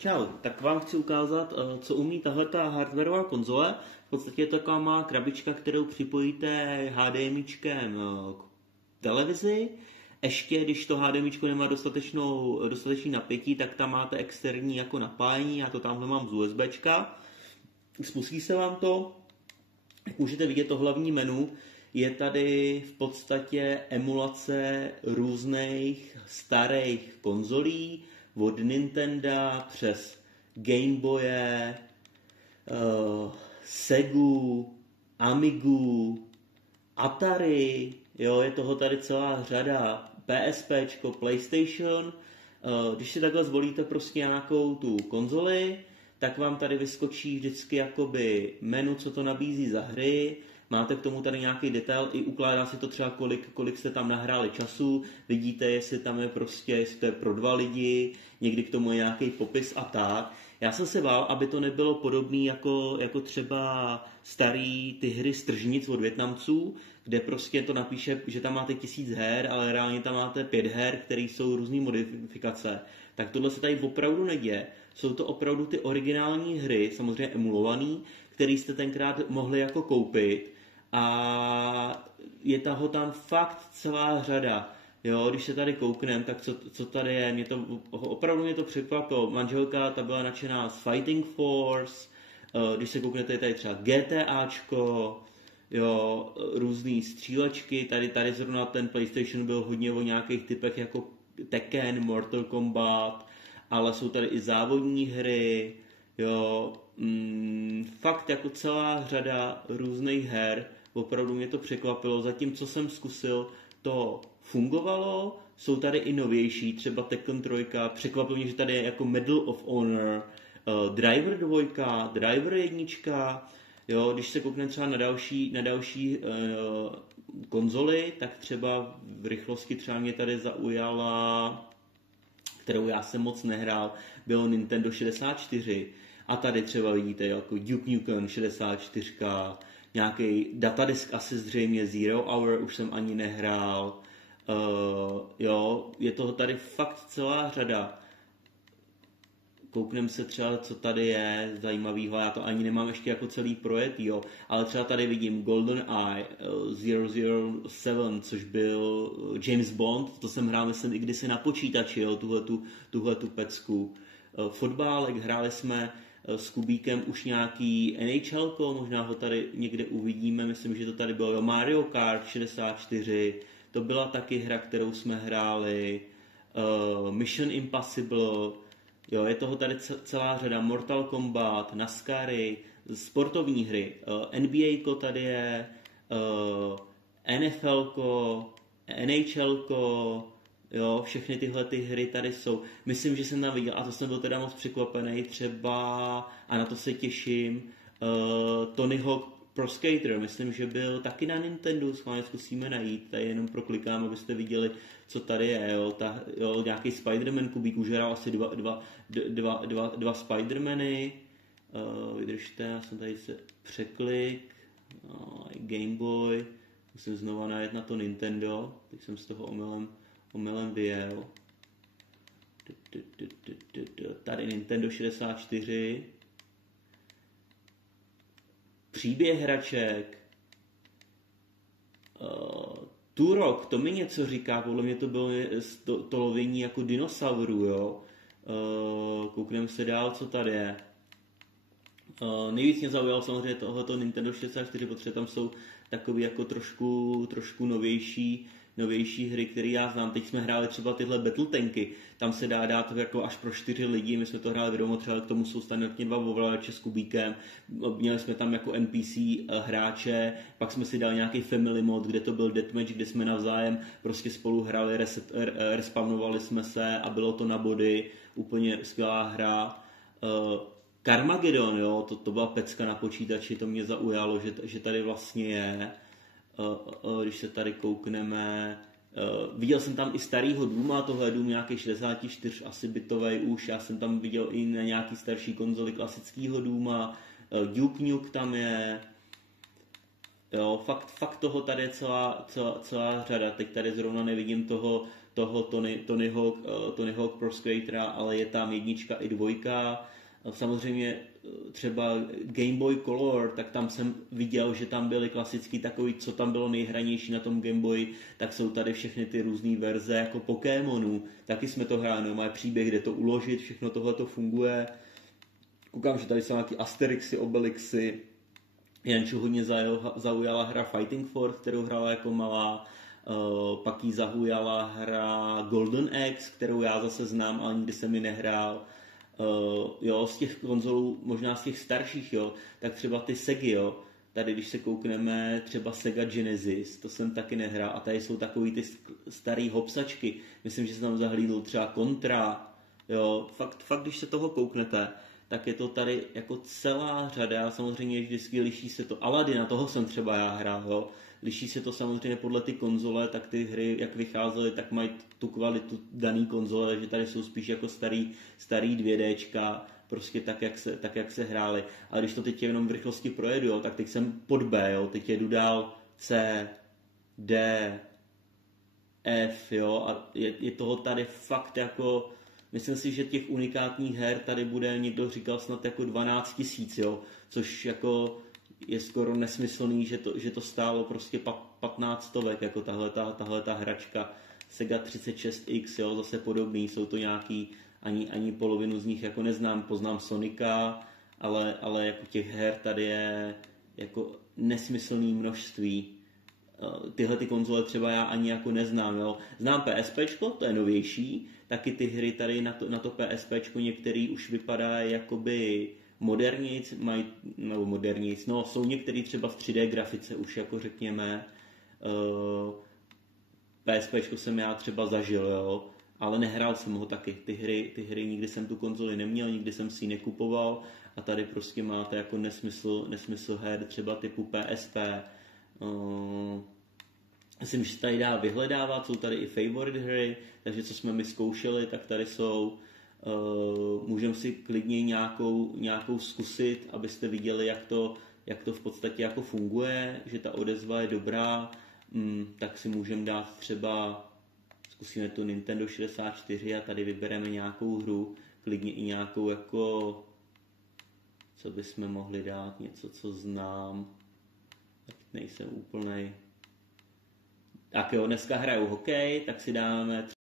Čau, tak vám chci ukázat, co umí tahleta hardwareová konzole. V podstatě je to taková má krabička, kterou připojíte HDMIčkem k televizi. Ještě, když to HDMIčko nemá dostatečný napětí, tak tam máte externí jako napájení, já to tamhle mám z USBčka. Spustí se vám to, jak můžete vidět to hlavní menu, je tady v podstatě emulace různých starých konzolí, od Nintendo přes Game Boye, Segu, Amigu, Atari, jo, je toho tady celá řada, PSPčko, PlayStation. Když si takhle zvolíte prostě nějakou tu konzoli, tak vám tady vyskočí vždycky jakoby menu, co to nabízí za hry, máte k tomu tady nějaký detail, i ukládá si to třeba kolik jste tam nahráli času, vidíte, jestli tam je prostě, jestli to je pro 2 lidi, někdy k tomu je nějaký popis a tak. Já jsem se bál, aby to nebylo podobné jako třeba starý ty hry z tržnic od Vietnamců, kde prostě to napíše, že tam máte 1000 her, ale reálně tam máte 5 her, které jsou různé modifikace. Tak tohle se tady opravdu neděje. Jsou to opravdu ty originální hry, samozřejmě emulované, které jste tenkrát mohli jako koupit a je toho tam fakt celá řada. Jo, když se tady kouknem, tak co tady je, opravdu mě to překvapilo. Manželka, ta byla nadšená z Fighting Force, když se kouknete, je tady třeba GTAčko, jo, různý střílečky, tady zrovna ten PlayStation byl hodně o nějakých typech jako Tekken, Mortal Kombat, ale jsou tady i závodní hry, jo, fakt jako celá řada různých her, opravdu mě to překvapilo, zatímco jsem zkusil, to fungovalo, jsou tady i novější, třeba Tekken 3, překvapilo mě, že tady je jako Medal of Honor, Driver 2, Driver 1, jo, když se koukne třeba na další konzoli, tak třeba v rychlosti třeba mě tady zaujala, kterou já jsem moc nehrál, bylo Nintendo 64 a tady třeba vidíte jako Duke Nukem 64, nějaký datadisk asi zřejmě Zero Hour, už jsem ani nehrál, jo, je toho tady fakt celá řada. Kouknem se třeba, co tady je zajímavýho, já to ani nemám ještě jako celý projekt, jo, ale třeba tady vidím GoldenEye 007, což byl James Bond, to jsem hrál, myslím, i kdysi na počítači, jo, tuhletu pecku. Fotbálek, hráli jsme s Kubíkem už nějaký NHLko, možná ho tady někde uvidíme, myslím, že to tady bylo, jo, Mario Kart 64, to byla taky hra, kterou jsme hráli, Mission Impossible, jo, je toho tady celá řada, Mortal Kombat, NASCARy, sportovní hry, NBA tady je, NFLko, NHLko, jo, všechny tyhle ty hry tady jsou. Myslím, že jsem tam viděl, a to jsem byl teda moc překvapený, třeba, a na to se těším, Tony Hawk Pro Skater, myslím, že byl taky na Nintendo, schválně zkusíme najít, tady jenom proklikám, abyste viděli, co tady je, jo, nějaký Spider-Man, Kubík už hrál asi dva Spider-Many, vydržte, já jsem tady se překlik, Game Boy, musím znova najet na to Nintendo, teď jsem z toho omylem vyjel. Tady Nintendo 64, příběh hraček, Turok, to mi něco říká, podle mě to bylo to lovění jako dinosaurů, jo. Koukneme se dál, co tady je. Nejvíc mě zaujalo samozřejmě tohoto Nintendo 64, protože tam jsou takový jako trošku novější hry, které já znám. Teď jsme hráli třeba tyhle Battle Tanky, tam se dá dát jako až pro 4 lidi, my jsme to hráli vědomo, třeba k tomu jsou standardně 2 ovladače s Kubíkem, měli jsme tam jako NPC hráče, pak jsme si dali nějaký family mod, kde to byl deathmatch, kde jsme navzájem prostě spolu hráli, respawnovali jsme se a bylo to na body, úplně skvělá hra. Carmageddon, jo, to byla pecka na počítači, to mě zaujalo, že tady vlastně je. Když se tady koukneme, viděl jsem tam i starýho Dooma, tohle Doom nějaký 64 asi bitovej už, já jsem tam viděl i na nějaký starší konzoli klasického Dooma, Duke Nukem tam je, jo, fakt toho tady je celá řada, teď tady zrovna nevidím Tony Hawk Pro Skater, ale je tam 1 i 2. Samozřejmě třeba Game Boy Color, tak tam jsem viděl, že tam byly klasický takový, co tam bylo nejhranější na tom Game Boy, tak jsou tady všechny ty různé verze jako Pokémonů. Taky jsme to hráli, no, má příběh, kde to uložit, všechno tohle to funguje. Koukám, že tady jsou nějaký Asterixy, Obelixy. Janču hodně zaujala hra Fighting Force, kterou hrála jako malá. Pak jí zaujala hra Golden Axe, kterou já zase znám, ale nikdy jsem ji nehrál. Jo, z těch konzolů, možná z těch starších, jo, tak třeba ty Segy, jo. Tady, když se koukneme, třeba Sega Genesis, to jsem taky nehrál. A tady jsou takový ty starý hopsačky. Myslím, že se tam zahlídl třeba Contra. Jo, fakt, když se toho kouknete, tak je to tady jako celá řada, samozřejmě vždycky liší se to. Aladina, toho jsem třeba já hrál, jo. Liší se to samozřejmě podle ty konzole, tak ty hry, jak vycházely, tak mají tu kvalitu daný konzole, že tady jsou spíš jako starý 2Dčka, prostě tak, jak se hrály. Ale když to teď jenom v rychlosti projedu, jo, tak teď jsem pod B, jo, teď jedu dál C, D, F, jo, a je toho tady fakt jako, myslím si, že těch unikátních her tady bude, někdo říkal snad jako 12 000, jo, což jako je skoro nesmyslný, že to stálo prostě 15 stovek, jako tahle ta hračka Sega 36X, jo, zase podobný, jsou to nějaký, ani polovinu z nich jako neznám, poznám Sonika, ale jako těch her tady je jako nesmyslný množství. Tyhle ty konzole třeba já ani jako neznám, jo. Znám PSPčko, to je novější, taky ty hry tady na to PSPčko některý už vypadají jakoby modernějc, jsou některý třeba v 3D grafice už jako řekněme, PSPčko jsem já třeba zažil, jo, ale nehrál jsem ho taky, ty hry nikdy jsem tu konzoli neměl, nikdy jsem si ji nekupoval a tady prostě máte jako nesmysl her třeba typu PSP. Myslím, že se tady dá vyhledávat, jsou tady i favorite hry, takže co jsme my zkoušeli, tak tady jsou. Můžeme si klidně nějakou zkusit, abyste viděli, jak to v podstatě jako funguje, že ta odezva je dobrá, tak si můžeme dát třeba, zkusíme tu Nintendo 64 a tady vybereme nějakou hru, klidně i nějakou jako, co bychom mohli dát, něco, co znám, tak nejsem úplnej. Tak jo, dneska hraju hokej, tak si dáme